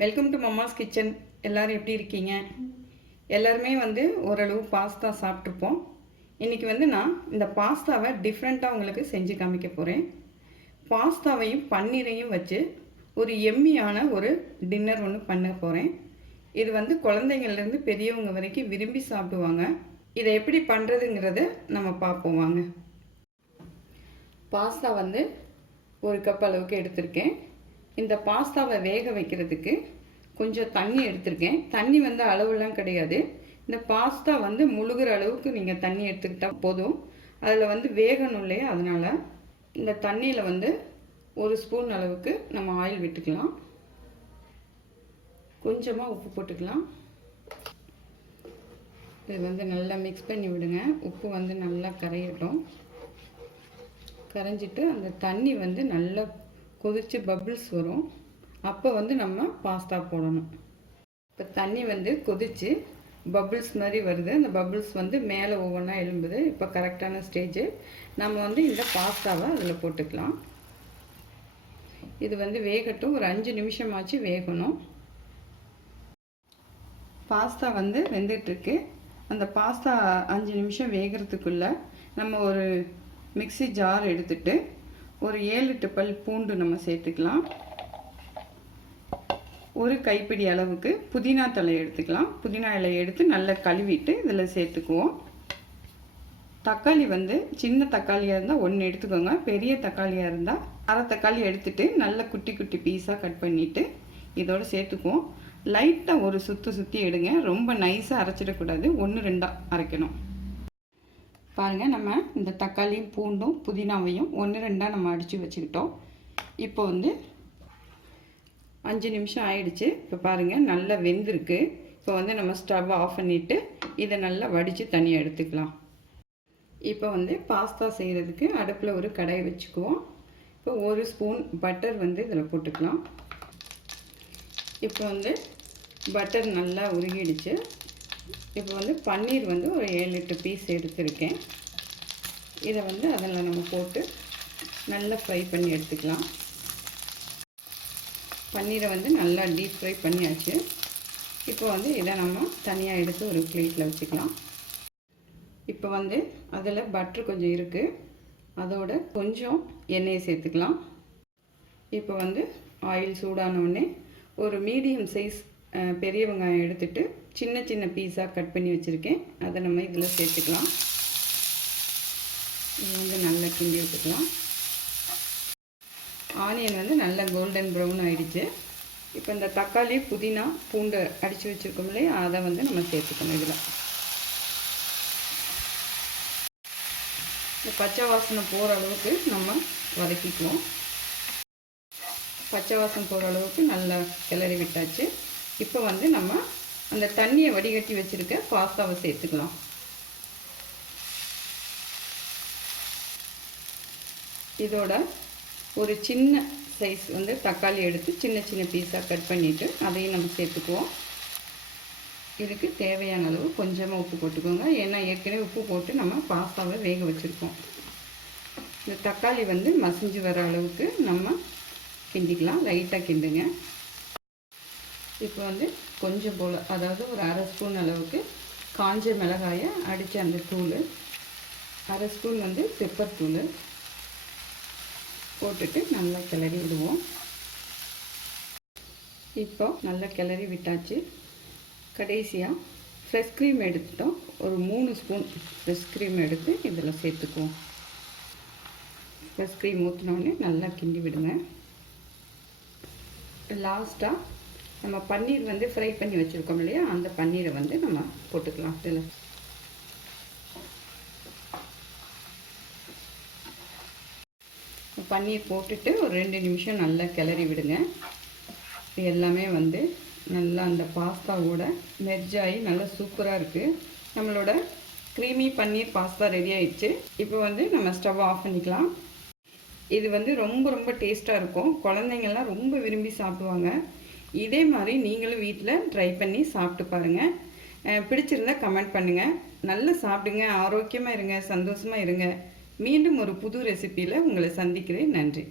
Welcome to Mamma's kitchen. எல்லோரும் எப்படி இருக்கீங்க? எல்லாருமே ஓரளவு பாஸ்தா சாப்பிட்ருப்போம். இன்றைக்கி நான் இந்த பாஸ்தாவை டிஃப்ரெண்ட்டாக உங்களுக்கு செஞ்சு காமிக்க போகிறேன். பாஸ்தாவையும் பன்னீரையும் வச்சு ஒரு எம்மியான ஒரு டின்னர் ஒன்று பண்ண போகிறேன். இது குழந்தைங்கள்லேருந்து பெரியவங்க வரைக்கும் விரும்பி சாப்பிடுவாங்க. இதை எப்படி பண்ணுறதுங்கிறத நம்ம பார்ப்போம் வாங்க. பாஸ்தா ஒரு கப் அளவுக்கு எடுத்திருக்கேன். இந்த பாஸ்தாவை வேக வைக்கிறதுக்கு கொஞ்சம் தண்ணி எடுத்திருக்கேன். தண்ணி அளவுலாம் கிடையாது. இந்த பாஸ்தா முழுகிற அளவுக்கு நீங்கள் தண்ணி எடுத்துக்கிட்டால் போதும். அதில் வேகணும் இல்லையா, அதனால் இந்த தண்ணியில் ஒரு ஸ்பூன் அளவுக்கு நம்ம ஆயில் விட்டுக்கலாம். கொஞ்சமாக உப்பு போட்டுக்கலாம். இது நல்லா மிக்ஸ் பண்ணி விடுங்க. உப்பு நல்லா கரையட்டும். கரைஞ்சிட்டு அந்த தண்ணி நல்லா கொதித்து பபிள்ஸ் வரும். அப்போ நம்ம பாஸ்தா போடணும். இப்போ தண்ணி கொதித்து பபிள்ஸ் மாதிரி வருது. அந்த பபிள்ஸ் மேலே ஒவ்வொன்றா எழும்புது. இப்போ கரெக்டான ஸ்டேஜ். நம்ம இந்த பாஸ்தாவை அதில் போட்டுக்கலாம். இது வேகட்டும். ஒரு 5 நிமிஷமாச்சு வேகணும். பாஸ்தா வெந்துட்டுருக்கு. அந்த பாஸ்தா 5 நிமிஷம் வேகிறதுக்குள்ளே நம்ம ஒரு மிக்ஸி ஜார் எடுத்துட்டு ஒரு 7-8 பல் பூண்டு நம்ம சேர்த்துக்கலாம். ஒரு கைப்பிடி அளவுக்கு புதினா தழை எடுத்துக்கலாம். புதினா இலையை எடுத்து நல்லா கழுவிட்டு இதில் சேர்த்துக்குவோம். தக்காளி சின்ன தக்காளியாக இருந்தால் 1 எடுத்துக்கோங்க. பெரிய தக்காளியாக இருந்தால் அரை தக்காளி எடுத்துகிட்டு நல்லா குட்டி குட்டி பீஸாக கட் பண்ணிவிட்டு இதோடு சேர்த்துக்குவோம். லைட்டாக ஒரு சுற்றி எடுங்க. ரொம்ப நைஸாக அரைச்சிடக்கூடாது. 1-2 அரைக்கணும். பாருங்கள், நம்ம இந்த தக்காளியும் பூண்டும் புதினாவையும் 1-2 நம்ம அடித்து வச்சுக்கிட்டோம். இப்போ 5 நிமிஷம் ஆயிடுச்சு. இப்போ பாருங்கள், நல்லா வெந்திருக்கு. இப்போ நம்ம ஸ்டவ் ஆஃப் பண்ணிவிட்டு இதை நல்லா வடித்து தனியாக எடுத்துக்கலாம். இப்போ பாஸ்தா செய்கிறதுக்கு அடுப்பில் ஒரு கடாயை வச்சுக்குவோம். இப்போ 1 ஸ்பூன் பட்டர் இதில் போட்டுக்கலாம். இப்போ பட்டர் நல்லா உருகிடுச்சு. இப்போ பன்னீர் ஒரு 7-8 பீஸ் எடுத்துருக்கேன். இதை அதில் நம்ம போட்டு நல்லா ஃப்ரை பண்ணி எடுத்துக்கலாம். பன்னீரை நல்லா டீப் ஃப்ரை பண்ணியாச்சு. இப்போ இதை நம்ம தனியாக எடுத்து ஒரு பிளேட்டில் வச்சுக்கலாம். இப்போ அதில் பட்டர் கொஞ்சம் இருக்குது. அதோட கொஞ்சம் எண்ணெயை சேர்த்துக்கலாம். இப்போ ஆயில் சூடானோடனே ஒரு மீடியம் சைஸ் பெரிய வெங்காயம் எடுத்துகிட்டு சின்ன சின்ன பீஸாக கட் பண்ணி வச்சுருக்கேன். அதை நம்ம இதில் சேர்த்துக்கலாம். இது நல்லா கிண்டி எடுத்துக்கலாம். ஆனியன் நல்லா கோல்டன் ப்ரௌன் ஆகிடுச்சு. இப்போ இந்த தக்காளி புதினா பூண்டு அடித்து வச்சுருக்கோம் இல்லையா, அதை நம்ம சேர்த்துக்கணும். இதில் இந்த பச்சை வாசனை போகிற அளவுக்கு நம்ம வதக்கிக்குவோம். பச்சை வாசனை போகிற அளவுக்கு நல்லா கிளறி விட்டாச்சு. இப்போ நம்ம அந்த தண்ணியை வடிகட்டி வச்சுருக்க பாஸ்தாவை சேர்த்துக்கலாம். இதோட ஒரு சின்ன சைஸ் தக்காளி எடுத்து சின்ன சின்ன பீஸாக கட் பண்ணிவிட்டு அதையும் நம்ம சேர்த்துக்குவோம். இதுக்கு தேவையான அளவு கொஞ்சமாக உப்பு போட்டுக்கோங்க. ஏன்னா ஏற்கனவே உப்பு போட்டு நம்ம பாஸ்தாவை வேக வச்சுருக்கோம். இந்த தக்காளி மசிஞ்சு வர அளவுக்கு நம்ம கிண்டிக்கலாம். லைட்டாக கிண்டுங்க. இப்போ கொஞ்சம் போல், அதாவது ஒரு அரை ஸ்பூன் அளவுக்கு காஞ்ச மிளகாயை அடித்த அந்த தூள், அரை ஸ்பூன் பெப்பர் தூள் போட்டுட்டு நல்லா கிளறி விடுவோம். இப்போ நல்லா கிளறி விட்டாச்சு. கடைசியாக ஃப்ரெஷ் க்ரீம் எடுத்துட்டோம். ஒரு 3 ஸ்பூன் ஃப்ரெஷ் க்ரீம் எடுத்து இதில் சேர்த்துக்குவோம். ஃப்ரெஷ் க்ரீம் ஊற்றினோடனே நல்லா கிண்டி விடுங்க. லாஸ்ட்டாக நம்ம பன்னீர் ஃப்ரை பண்ணி வச்சுருக்கோம் இல்லையா, அந்த பன்னீரை நம்ம போட்டுக்கலாம். இதில் பன்னீர் போட்டுட்டு ஒரு 2 நிமிஷம் நல்லா கிளறி விடுங்க. எல்லாமே நல்லா அந்த பாஸ்தாவோட மெர்ஜ் ஆகி நல்லா சூப்பராக இருக்குது. நம்மளோட க்ரீமி பன்னீர் பாஸ்தா ரெடி ஆயிடுச்சு. இப்போ நம்ம ஸ்டவ் ஆஃப் பண்ணிக்கலாம். இது ரொம்ப ரொம்ப டேஸ்ட்டாக இருக்கும். குழந்தைங்கள்லாம் ரொம்ப விரும்பி சாப்பிடுவாங்க. இதே மாதிரி நீங்களும் வீட்டில் ட்ரை பண்ணி சாப்பிட்டு பாருங்கள். பிடிச்சிருந்தா கமெண்ட் பண்ணுங்கள். நல்லா சாப்பிடுங்க, ஆரோக்கியமாக இருங்க, சந்தோஷமாக இருங்க. மீண்டும் ஒரு புது ரெசிப்பியில் உங்களை சந்திக்கிறேன். நன்றி.